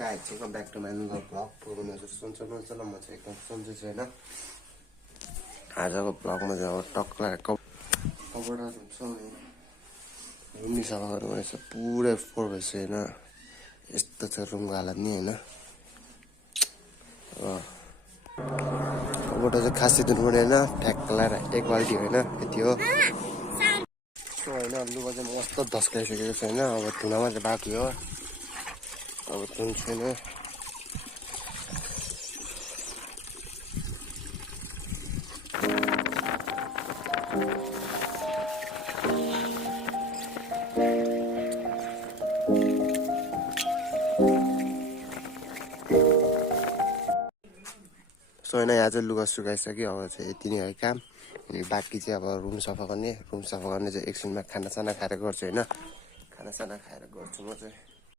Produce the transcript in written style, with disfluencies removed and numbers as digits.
guys welcome back to my another blog पुरानो सुन्छ म चाहिँ एकदम सन्चै छु होइन आजको ब्लगमा चाहिँ अब टक्क कपडा हुन्छ रुमनी सफा गर्नु रहेछ पुरै फोहोर भएछ होइन यस्तो छ रुमको हालत नि होइन कपडा चाहिँ खासै धुनु पर्दैन ठ्याक्क लगाएर एक बाल्टी होइन यति हो होइन लुगा चाहिँ मस्त धस्काइसकेको छ होइन अब धुनमा चाहिँ बाँकी हो अब धुन छैन सो होइन यहाँ चाहिँ लुगा सुकाइसक्यो अब चाहिँ यति नै है काम अनि बाँकी चाहिँ अब रुम सफा गर्ने चाहिँ एकछिनमा खानासाना खाएर गर्छु होइन खानासाना खाएर गर्छु म चाहिँ